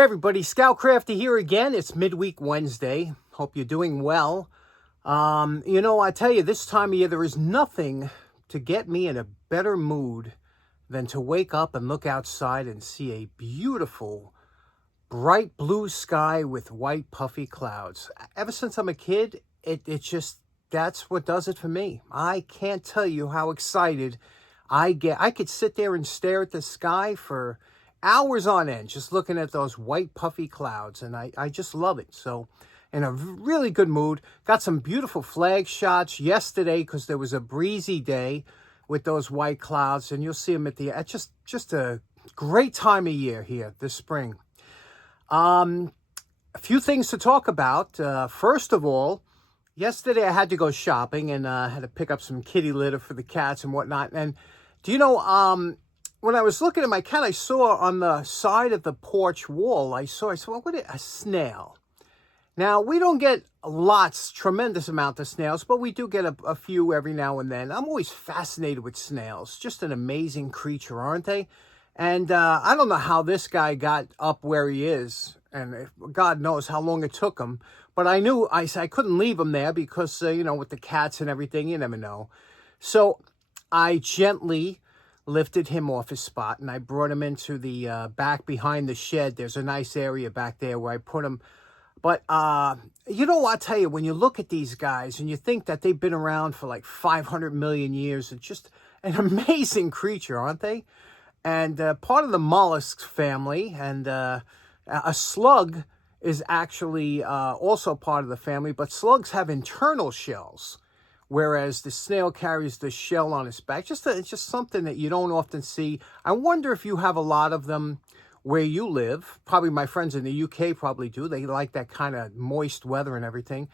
Hey everybody, Scoutcrafty here again. It's midweek Wednesday. Hope you're doing well. I tell you, this time of year, there is nothing to get me in a better mood than to wake up and look outside and see a beautiful, bright blue sky with white puffy clouds. Ever since I'm a kid, that's what does it for me. I can't tell you how excited I get. I could sit there and stare at the sky for hours on end, just looking at those white puffy clouds, and I just love it. So in a really good mood. Got some beautiful flag shots yesterday because there was a breezy day with those white clouds, and you'll see them at just a great time of year here this spring. A few things to talk about. First of all, yesterday I had to go shopping and had to pick up some kitty litter for the cats and whatnot. And do you know, when I was looking at my cat, I saw on the side of the porch wall, I saw what a snail. Now, we don't get tremendous amount of snails, but we do get a few every now and then. I'm always fascinated with snails. Just an amazing creature, aren't they? And I don't know how this guy got up where he is, and God knows how long it took him. But I knew I couldn't leave him there because, with the cats and everything, you never know. So I gently lifted him off his spot, and I brought him into the back behind the shed. There's a nice area back there where I put him. But, I'll tell you, when you look at these guys and you think that they've been around for like 500 million years, it's just an amazing creature, aren't they? And part of the mollusk family, and a slug is actually also part of the family, but slugs have internal shells, whereas the snail carries the shell on its back. It's just something that you don't often see. I wonder if you have a lot of them where you live. Probably my friends in the UK probably do. They like that kind of moist weather and everything.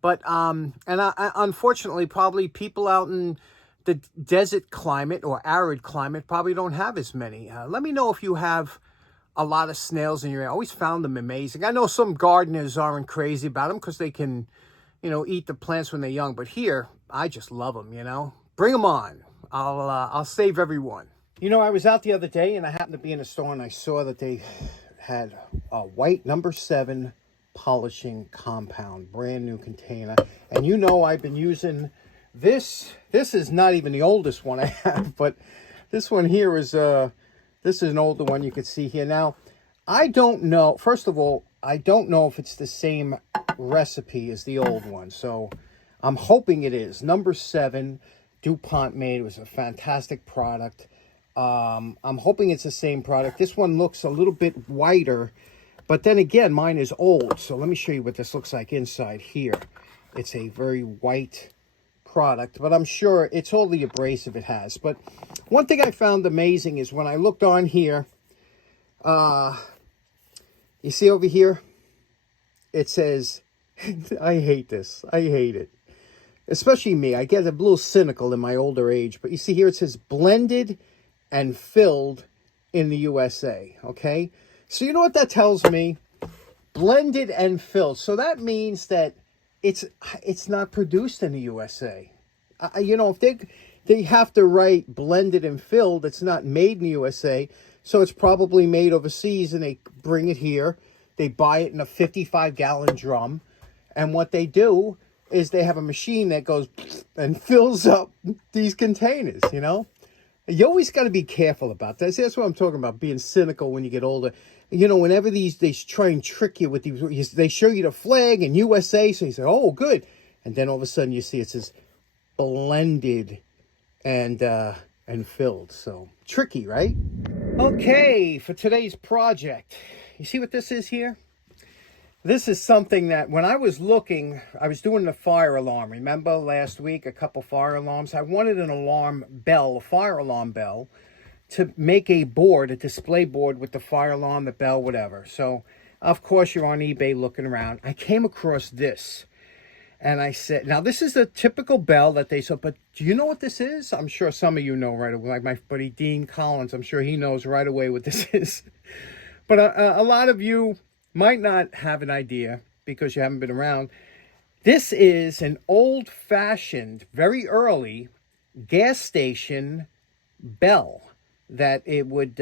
But, unfortunately, probably people out in the desert climate or arid climate probably don't have as many. Let me know if you have a lot of snails in your area. I always found them amazing. I know some gardeners aren't crazy about them because they can, eat the plants when they're young. But here, I just love them, Bring them on. I'll save everyone. I was out the other day and I happened to be in a store and I saw that they had a white number 7 polishing compound, brand new container. And I've been using this. This is not even the oldest one I have, but this one here is this is an older one you can see here. Now, I don't know. First of all, I don't know if it's the same recipe as the old one. So I'm hoping it is. Number 7, DuPont made. It was a fantastic product. I'm hoping it's the same product. This one looks a little bit whiter, but then again, mine is old. So let me show you what this looks like inside here. It's a very white product, but I'm sure it's all the abrasive it has. But one thing I found amazing is when I looked on here, you see over here, it says, I hate this. I hate it. Especially me. I get a little cynical in my older age, but you see here, it says blended and filled in the USA, okay? So you know what that tells me? Blended and filled. So that means that it's not produced in the USA. If they have to write blended and filled, it's not made in the USA, so it's probably made overseas, and they bring it here. They buy it in a 55-gallon drum, and what they do is they have a machine that goes and fills up these containers, You always got to be careful about that. That's what I'm talking about, being cynical when you get older. Whenever they try and trick you with these, they show you the flag and USA, so you say, oh, good. And then all of a sudden you see it says blended and filled. So tricky, right? Okay, for today's project, you see what this is here? This is something that when I was looking, I was doing the fire alarm. Remember last week, a couple fire alarms? I wanted an alarm bell, a fire alarm bell, to make a display board with the fire alarm, the bell, whatever. So, of course, you're on eBay looking around. I came across this. And I said, now this is a typical bell that they sell, but do you know what this is? I'm sure some of you know right away. Like my buddy Dean Collins, I'm sure he knows right away what this is. But a lot of you might not have an idea because you haven't been around. This is an old-fashioned, very early gas station bell that it would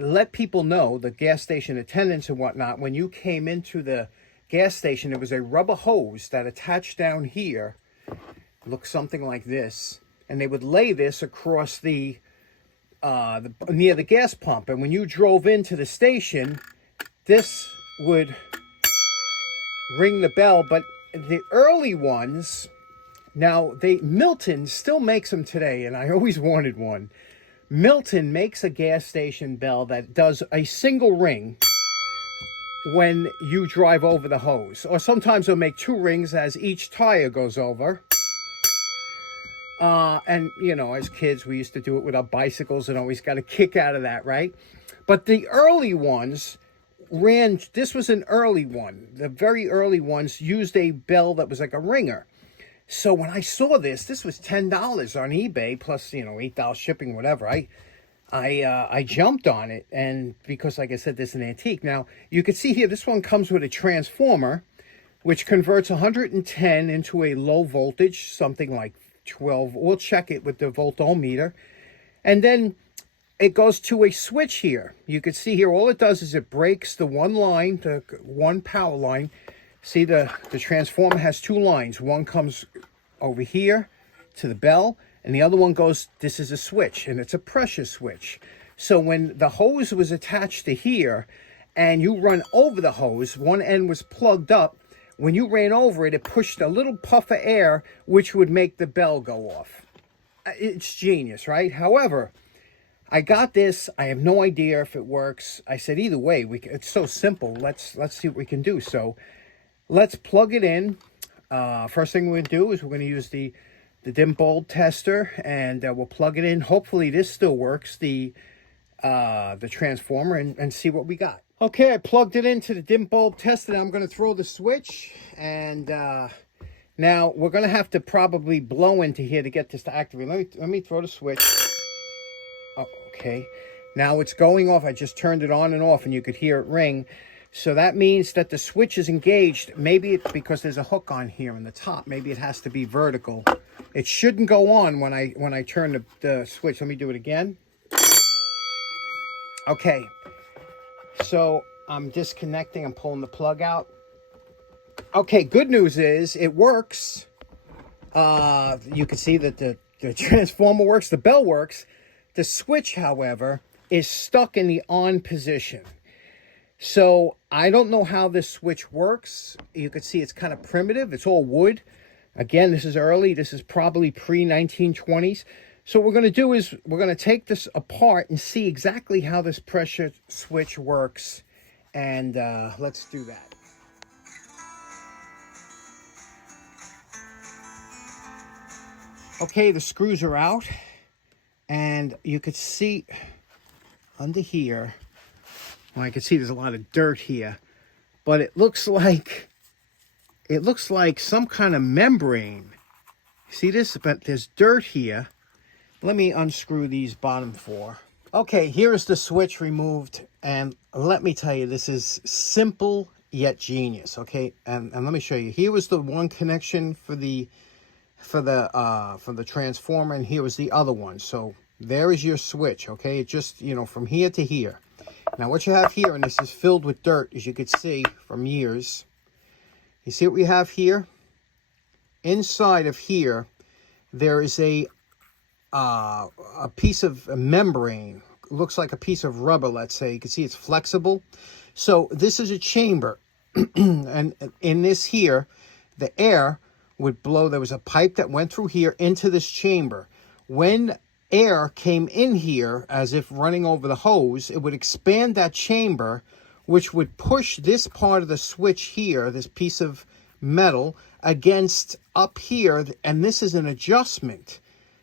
let people know, the gas station attendants and whatnot, when you came into the gas station, there was a rubber hose that attached down here, looks something like this, and they would lay this across near the gas pump. And when you drove into the station, this would ring the bell. But the early ones, now Milton still makes them today, and I always wanted one. Milton makes a gas station bell that does a single ring when you drive over the hose. Or sometimes they'll make 2 rings as each tire goes over. And, you know, as kids, we used to do it with our bicycles and always got a kick out of that, right? But the early ones this was an early one. The very early ones used a bell that was like a ringer. So when I saw this was $10 on eBay, plus, you know, $8 shipping, whatever. I jumped on it, and because, like I said, this is an antique. Now, you can see here, this one comes with a transformer, which converts 110 into a low voltage, something like 12. We'll check it with the voltometer. And then it goes to a switch here. You can see here, all it does is it breaks the one line, the one power line. See, the transformer has 2 lines. One comes over here to the bell, and the other one goes, this is a switch, and it's a pressure switch. So when the hose was attached to here, and you run over the hose, one end was plugged up. When you ran over it, it pushed a little puff of air, which would make the bell go off. It's genius, right? However, I got this. I have no idea if it works. I said, either way, it's so simple. Let's see what we can do. So let's plug it in. First thing we're going to do is we're going to use the dim bulb tester, and we'll plug it in. Hopefully this still works, the transformer, and see what we got. Okay, I plugged it into the dim bulb tester. Now I'm going to throw the switch, and now we're going to have to probably blow into here to get this to activate. Let me throw the switch. Oh, okay. Now it's going off. I just turned it on and off, and you could hear it ring. So that means that the switch is engaged. Maybe it's because there's a hook on here in the top. Maybe it has to be vertical. It shouldn't go on when I turn the switch. Let me do it again. Okay. So I'm disconnecting. I'm pulling the plug out. Okay, good news is it works. You can see that the transformer works. The bell works. The switch, however, is stuck in the on position. So I don't know how this switch works. You can see it's kind of primitive. It's all wood. Again, this is early. This is probably pre-1920s. So what we're going to do is we're going to take this apart and see exactly how this pressure switch works. And let's do that. Okay, the screws are out. And you could see under here, well, I can see there's a lot of dirt here, but it looks like some kind of membrane. See this? But there's dirt here. Let me unscrew these bottom 4. Okay, here is the switch removed, and let me tell you, this is simple yet genius. Okay, and let me show you. Here was the one connection for the transformer, and here was the other one. So there is your switch. Okay, it just, you know, from here to here. Now what you have here, and this is filled with dirt, as you could see from years. You see what we have here? Inside of here, there is a piece of a membrane. It looks like a piece of rubber, let's say. You can see it's flexible. So this is a chamber. And in this here, the air would blow. There was a pipe that went through here into this chamber. When air came in here, as if running over the hose, it would expand that chamber, which would push this part of the switch here, this piece of metal, against up here. And this is an adjustment,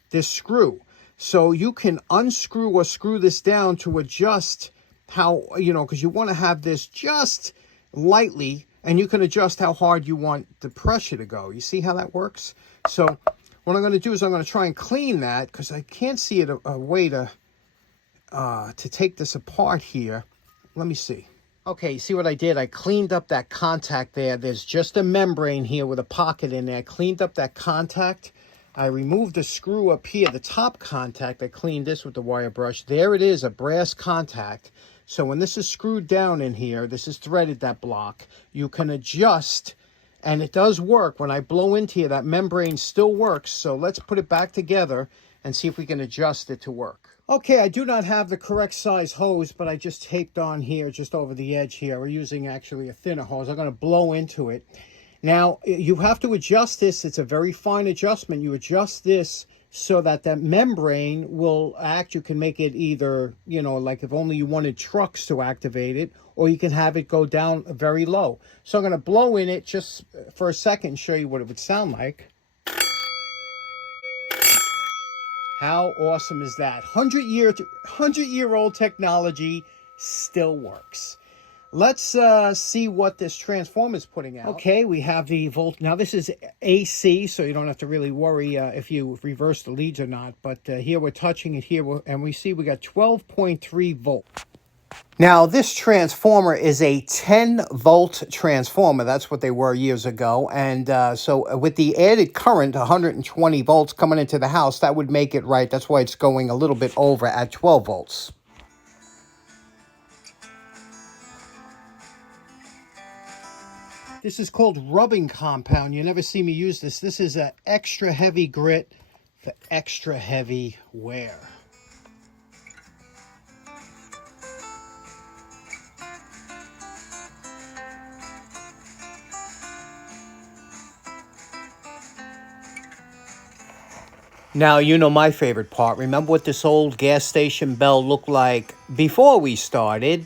this screw. So you can unscrew or screw this down to adjust how, you know, because you want to have this just lightly, and you can adjust how hard you want the pressure to go. You see how that works? So what I'm going to do is I'm going to try and clean that, because I can't see it a way to take this apart here. Let me see. Okay, you see what I did? I cleaned up that contact there. There's just a membrane here with a pocket in there. I cleaned up that contact. I removed the screw up here, the top contact. I cleaned this with the wire brush. There it is, a brass contact. So when this is screwed down in here, this is threaded, that block, you can adjust, and it does work. When I blow into here, that membrane still works. So let's put it back together and see if we can adjust it to work. Okay, I do not have the correct size hose, but I just taped on here, just over the edge here. We're using actually a thinner hose. I'm going to blow into it. Now, you have to adjust this. It's a very fine adjustment. You adjust this so that that membrane will act. You can make it either, you know, like if only you wanted trucks to activate it, or you can have it go down very low. So I'm going to blow in it just for a second and show you what it would sound like. How awesome is that? 100-year-old technology still works. Let's see what this transformer is putting out. Okay, we have the volt. Now this is AC, so you don't have to really worry if you reverse the leads or not. But here we're touching it here, and we see we got 12.3 volt. Now, this transformer is a 10-volt transformer. That's what they were years ago. And so with the added current, 120 volts coming into the house, that would make it right. That's why it's going a little bit over at 12 volts. This is called rubbing compound. You never see me use this. This is an extra heavy grit for extra heavy wear. Now, you know my favorite part. Remember what this old gas station bell looked like before we started?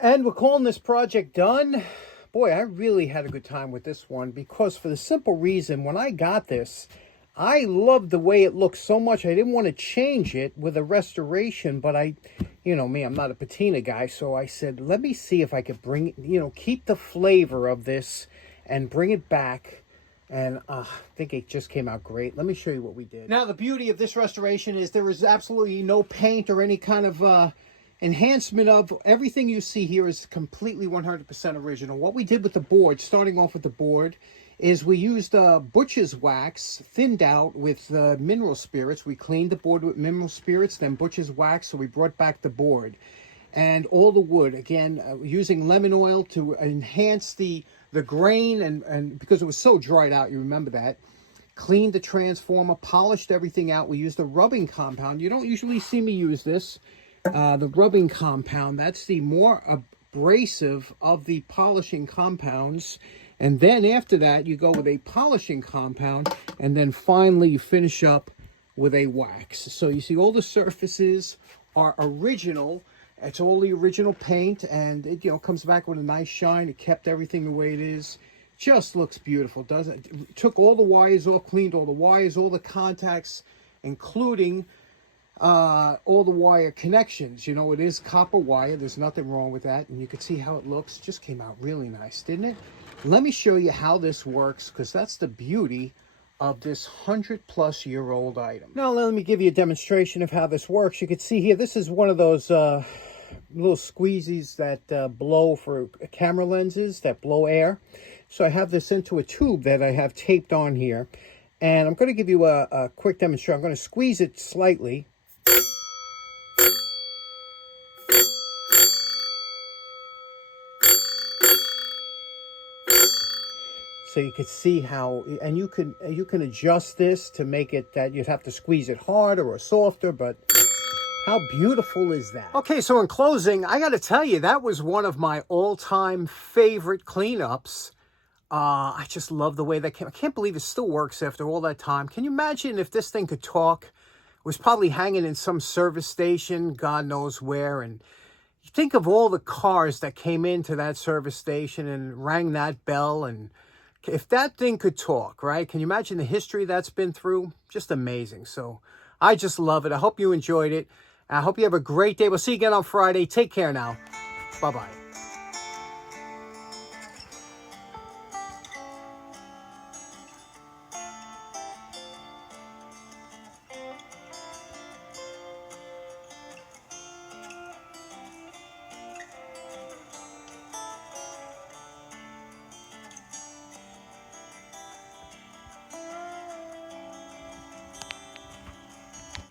And we're calling this project done. Boy, I really had a good time with this one, because for the simple reason, when I got this, I loved the way it looked so much. I didn't want to change it with a restoration, but you know me, I'm not a patina guy, so I said, let me see if I could bring, keep the flavor of this and bring it back. And I think it just came out great. Let me show you what we did. Now, the beauty of this restoration is there is absolutely no paint or any kind of enhancement of. Everything you see here is completely 100% original. What we did with the board, starting off with the board, is we used butcher's wax thinned out with mineral spirits. We cleaned the board with mineral spirits, then butcher's wax, so we brought back the board. And all the wood, again, using lemon oil to enhance the grain, and because it was so dried out, you remember that. Cleaned the transformer, polished everything out. We used the rubbing compound. You don't usually see me use this. The rubbing compound, that's the more abrasive of the polishing compounds. And then after that, you go with a polishing compound, and then finally you finish up with a wax. So you see all the surfaces are original. It's all the original paint, and it comes back with a nice shine. It kept everything the way it is. Just looks beautiful, doesn't it? Took all the wires off, cleaned all the wires, all the contacts, including all the wire connections. You know, it is copper wire. There's nothing wrong with that. And you can see how it looks. Just came out really nice, didn't it? Let me show you how this works, because that's the beauty of this 100-plus-year-old item. Now, let me give you a demonstration of how this works. You can see here, this is one of those little squeezies that blow for camera lenses, that blow air. So I have this into a tube that I have taped on here. And I'm going to give you a quick demonstration. I'm going to squeeze it slightly. So you can see how, and you can adjust this to make it that you'd have to squeeze it harder or softer, but how beautiful is that? Okay, so in closing, I got to tell you, that was one of my all-time favorite cleanups. I just love the way that came. I can't believe it still works after all that time. Can you imagine if this thing could talk? It was probably hanging in some service station, God knows where, and you think of all the cars that came into that service station and rang that bell, and if that thing could talk, right? Can you imagine the history that's been through? Just amazing. So I just love it. I hope you enjoyed it. I hope you have a great day. We'll see you again on Friday. Take care now. Bye-bye.